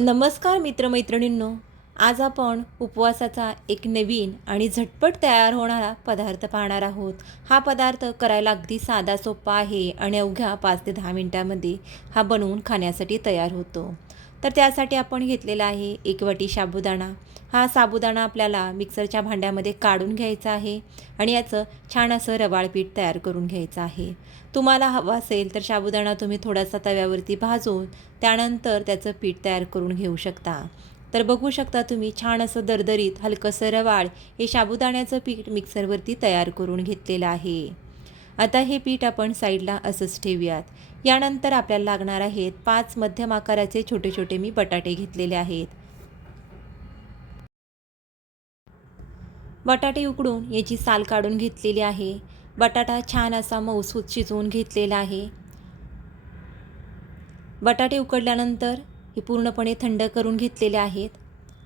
नमस्कार मित्रमैत्रिणींनो आज आपण उपवासाचा एक नवीन आणि झटपट तयार होणारा पदार्थ पाहणार आहोत. हा पदार्थ करायला अगदी साधा सोपा आहे आणि अवघ्या पाच ते दहा मिनटामध्ये हा बनवून खाण्यासाठी तयार होतो. तर त्यासाठी आपण घेतलेला आहे एक वाटी साबुदाणा हा साबुदाणा आपल्याला मिक्सरच्या भांड्यामध्ये काढून घ्यायचा आहे आणि याचं छान असं रवाळ पीठ तयार करून घ्यायचं आहे. तुम्हाला हवं असेल तर साबुदाणा तुम्ही थोडासा तव्यावरती भाजून त्यानंतर त्याचं पीठ तयार करून घेऊ शकता. तर बघू शकता तुम्ही छान असं दरदरीत हलकंसं रवाळ हे साबुदाण्याचं पीठ मिक्सरवरती तयार करून घेतलेलं आहे. आता हे पीठ आपण साईडला असंच ठेवूयात. यानंतर आपल्याला लागणार आहेत पाच मध्यम आकाराचे छोटे छोटे मी बटाटे घेतलेले आहेत. बटाटे उकडून याची साल काढून घेतलेली आहे. बटाटा छान असा मऊसूत शिजवून घेतलेला आहे. बटाटे उकडल्यानंतर हे पूर्णपणे थंड करून घेतलेले आहेत.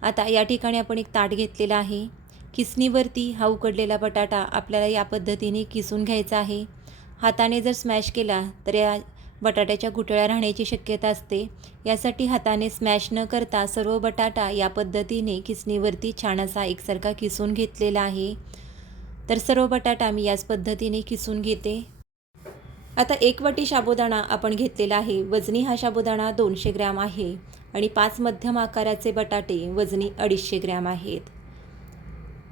आता या ठिकाणी आपण एक ताट घेतलेला आहे. किसणीवरती हा उकडलेला बटाटा आपल्याला या पद्धतीने किसून घ्यायचा आहे. हाताने जर स्मॅश केला तर या बटाट्याच्या घुटळ्या राहण्याची शक्यता असते. यासाठी हाताने स्मॅश न करता सर्व बटाटा या पद्धतीने किसणीवरती छान असा एकसारखा किसून घेतलेला आहे. तर सर्व बटाटा मी याच पद्धतीने किसून घेते. आता एक वाटी साबुदाणा आपण घेतलेला आहे. वजनी हा साबुदाणा दोनशे ग्रॅम आहे आणि पाच मध्यम आकाराचे बटाटे वजनी अडीचशे ग्रॅम आहेत.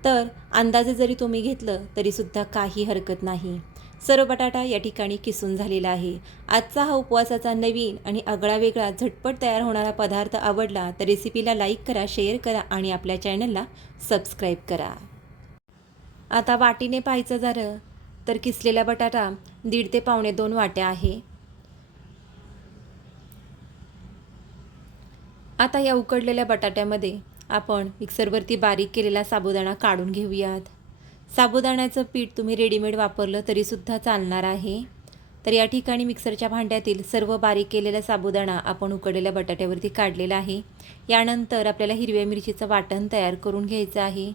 तर अंदाजे जरी तुम्ही घेतलं तरीसुद्धा काही हरकत नाही. सर्व बटाटा या ठिकाणी किसून झालेला आहे. आजचा हा उपवासाचा नवीन आणि आगळा वेगळा झटपट तयार होणारा पदार्थ आवडला तर रेसिपीला लाईक करा शेअर करा आणि आपल्या चॅनलला सबस्क्राईब करा. आता वाटीने पाहायचं झालं तर किसलेला बटाटा दीड ते पावणे दोन वाट्या आहे. आता या उकडलेल्या बटाट्यामध्ये आपण मिक्सरवरती बारीक केलेला साबुदाणा काढून घेऊयात. साबुदाण्याचं पीठ तुम्ही रेडीमेड वापरलं तरीसुद्धा चालणार आहे. तर या ठिकाणी मिक्सरच्या भांड्यातील सर्व बारीक केलेला साबुदाणा आपण उकडलेल्या बटाट्यावरती काढलेला आहे. यानंतर आपल्याला हिरव्या मिरचीचं वाटण तयार करून घ्यायचं आहे.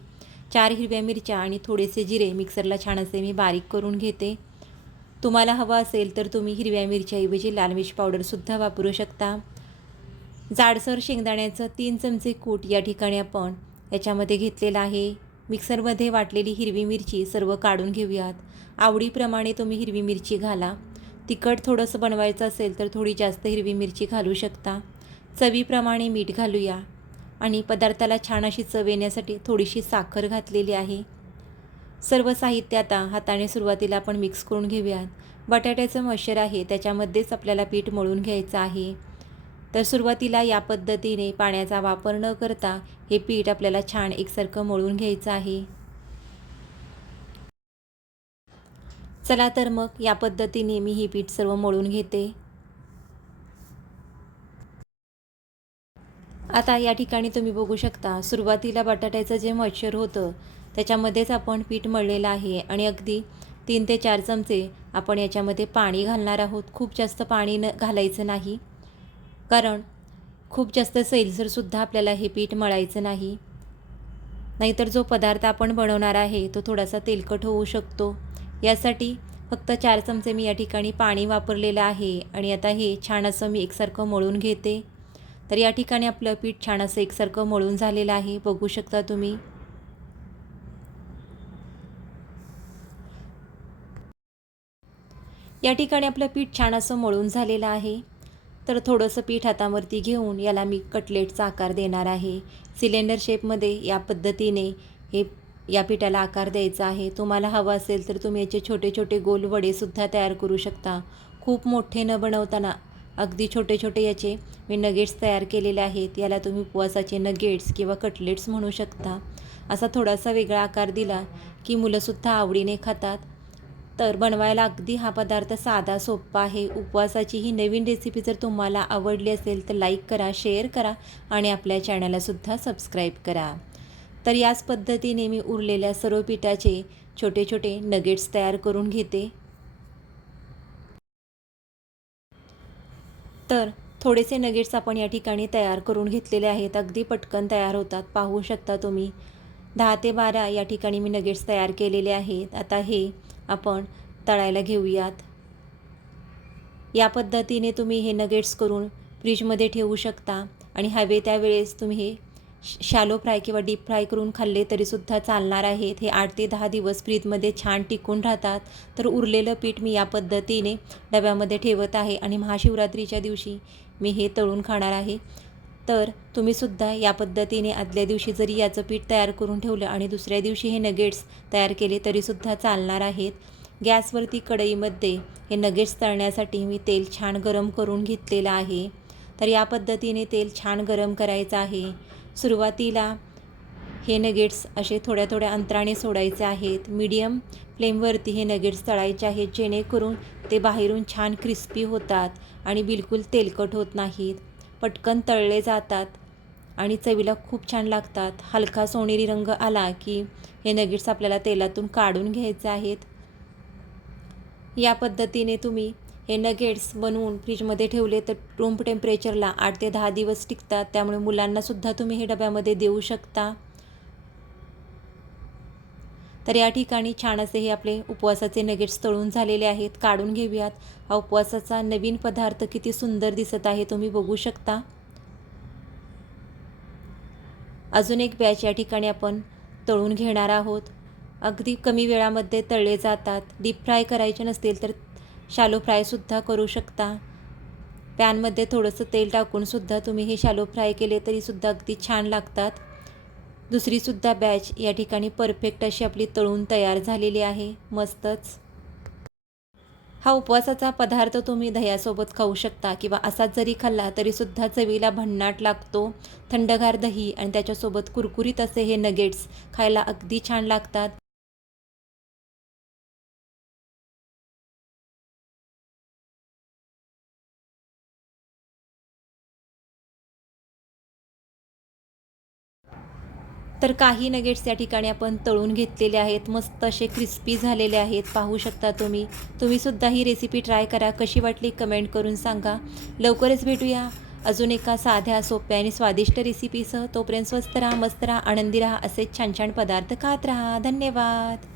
चार हिरव्या मिरच्या आणि थोडेसे जिरे मिक्सरला छान असे मी बारीक करून घेते. तुम्हाला हवं असेल तर तुम्ही हिरव्या मिरच्याऐवजी लाल मिर्च पावडरसुद्धा वापरू शकता. जाडसर शेंगदाण्याचं तीन चमचे कूट या ठिकाणी आपण याच्यामध्ये घेतलेलं आहे. मिक्सरमध्ये वाटलेली हिरवी मिरची सर्व काढून घेऊयात. आवडीप्रमाणे तुम्ही हिरवी मिरची घाला. तिखट थोडंसं बनवायचं असेल तर थोडी जास्त हिरवी मिरची घालू शकता. चवीप्रमाणे मीठ घालूया. आणि पदार्थाला छान अशी चव येण्यासाठी थोडीशी साखर घातलेली आहे. सर्व साहित्य आता हाताने सुरुवातीला आपण मिक्स करून घेऊयात. बटाट्याचं मॉइश्चर आहे त्याच्यामध्येच आपल्याला पीठ मळून घ्यायचं आहे. तर सुरुवातीला या पद्धतीने पाण्याचा वापर न करता हे पीठ आपल्याला छान एकसारखं मळून घ्यायचं आहे. चला तर मग या पद्धतीने मी हे पीठ सर्व मळून घेते. आता या ठिकाणी तुम्ही बघू शकता सुरुवातीला बटाट्याचं जे मच्छर होतं त्याच्यामध्येच आपण पीठ मळलेलं आहे आणि अगदी तीन ते चार चमचे आपण याच्यामध्ये पाणी घालणार आहोत. खूप जास्त पाणी न घालायचं नाही. कारण खूप जास्त सैलसरसुद्धा आपल्याला हे पीठ मळायचं नाही. नाहीतर जो पदार्थ आपण बनवणार आहे तो थोडासा तेलकट होऊ शकतो. यासाठी फक्त चार चमचे मी या ठिकाणी पाणी वापरलेलं आहे आणि आता हे छान असं मी एकसारखं मळून घेते. तर या ठिकाणी आपलं पीठ छान असं एकसारखं मळून झालेलं आहे. बघू शकता तुम्ही. या ठिकाणी आपलं पीठ छान असं मळून झालेलं आहे. तर थोडंसं पीठ हातावरती घेऊन याला मी कटलेटचा आकार देणार आहे. सिलेंडर शेपमध्ये या पद्धतीने हे या पिठाला आकार द्यायचा आहे. तुम्हाला हवं असेल तर तुम्ही याचे छोटे छोटे गोल वडेसुद्धा तयार करू शकता. खूप मोठे न बनवताना अगदी छोटे छोटे याचे मी नगेट्स तयार केलेले आहेत. याला तुम्ही उपवासाचे नगेट्स किंवा कटलेट्स म्हणू शकता. असा थोडासा वेगळा आकार दिला की मुलंसुद्धा आवडीने खातात. तर बनवायला अगदी हा पदार्थ साधा सोपा आहे. उपवासाची ही नवीन रेसिपी जर तुम्हाला आवडली असेल तर लाईक करा शेअर करा आणि आपल्या चॅनललासुद्धा सबस्क्राईब करा. तर याच पद्धतीने मी उरलेल्या सर्व पिठाचे छोटे छोटे नगेट्स तयार करून घेते. तर थोडेसे नगेट्स आपण या ठिकाणी तयार करून घेतलेले आहेत. अगदी पटकन तयार होतात. पाहू शकता तुम्ही. दहा ते बारा या ठिकाणी मी नगेट्स तयार केलेले आहेत. आता हे आपण तळायला घेऊयात. या पद्धतीने तुम्ही हे नगेट्स करून फ्रीजमध्ये ठेवू शकता आणि हवे त्यावेळेस तुम्ही हे शॅलो फ्राय किंवा डीप फ्राय करून खाल्ले तरीसुद्धा चालणार आहेत. हे आठ ते दहा दिवस फ्रीजमध्ये छान टिकून राहतात. तर उरलेलं पीठ मी या पद्धतीने डब्यामध्ये ठेवत आहे आणि महाशिवरात्रीच्या दिवशी मी हे तळून खाणार आहे. तर तुम्हीसुद्धा या पद्धतीने आदल्या दिवशी जरी याचं पीठ तयार करून ठेवलं आणि दुसऱ्या दिवशी हे नगेट्स तयार केले तरीसुद्धा चालणार आहेत. गॅसवरती कढईमध्ये हे नगेट्स तळण्यासाठी मी तेल छान गरम करून घेतलेलं आहे. तर या पद्धतीने तेल छान गरम करायचं आहे. सुरुवातीला हे नगेट्स असे थोड्या थोड्या अंतराने सोडायचे आहेत. मीडियम फ्लेमवरती हे नगेट्स तळायचे आहेत जेणेकरून ते बाहेरून छान क्रिस्पी होतात आणि बिलकुल तेलकट होत नाहीत. पटकन तळले जातात आणि चवीला खूप छान लागतात. हलका सोनेरी रंग आला की हे नगेट्स आपल्याला तेलातून काढून घ्यायचे आहेत. या पद्धतीने तुम्ही हे नगेट्स बनवून फ्रीजमध्ये ठेवले तर रूम टेम्परेचरला आठ ते दहा दिवस टिकतात. त्यामुळे मुलांनासुद्धा तुम्ही हे डब्यामध्ये देऊ शकता. तर या ठिकाणी छान असे हे आपले उपवासाचे नगेट्स तळून झालेले आहेत. काढून घेऊयात. हा उपवासाचा नवीन पदार्थ किती सुंदर दिसत आहे तुम्ही बघू शकता. अजून एक बॅच या ठिकाणी आपण तळून घेणार आहोत. अगदी कमी वेळामध्ये तळले जातात. डीप फ्राय करायचे नसतील तर शालो फ्रायसुद्धा करू शकता. पॅनमध्ये थोडंसं तेल टाकूनसुद्धा तुम्ही हे शालो फ्राय केले तरीसुद्धा अगदी छान लागतात. दुसरीसुद्धा बॅच या ठिकाणी परफेक्ट अशी आपली तळून तयार झालेली आहे. मस्तच. हा उपवासाचा पदार्थ तुम्ही दह्यासोबत खाऊ शकता किंवा असाच जरी खाल्ला तरीसुद्धा चवीला भन्नाट लागतो. थंडगार दही आणि त्याच्यासोबत कुरकुरीत असे हे नगेट्स खायला अगदी छान लागतात. तर काही नगेट्स या ठिकाणी आपण तळून घेतलेले आहेत. मस्त असे क्रिस्पी झालेले आहेत. पाहू शकता तुम्ही. तुम्हीसुद्धा ही रेसिपी ट्राय करा. कशी वाटली कमेंट करून सांगा. लवकरच भेटूया. अजून एका साध्या सोप्या आणि स्वादिष्ट रेसिपीसह तोपर्यंत स्वस्त राहा मस्त राहा आनंदी राहा. असेच छान छान पदार्थ खात राहा. धन्यवाद.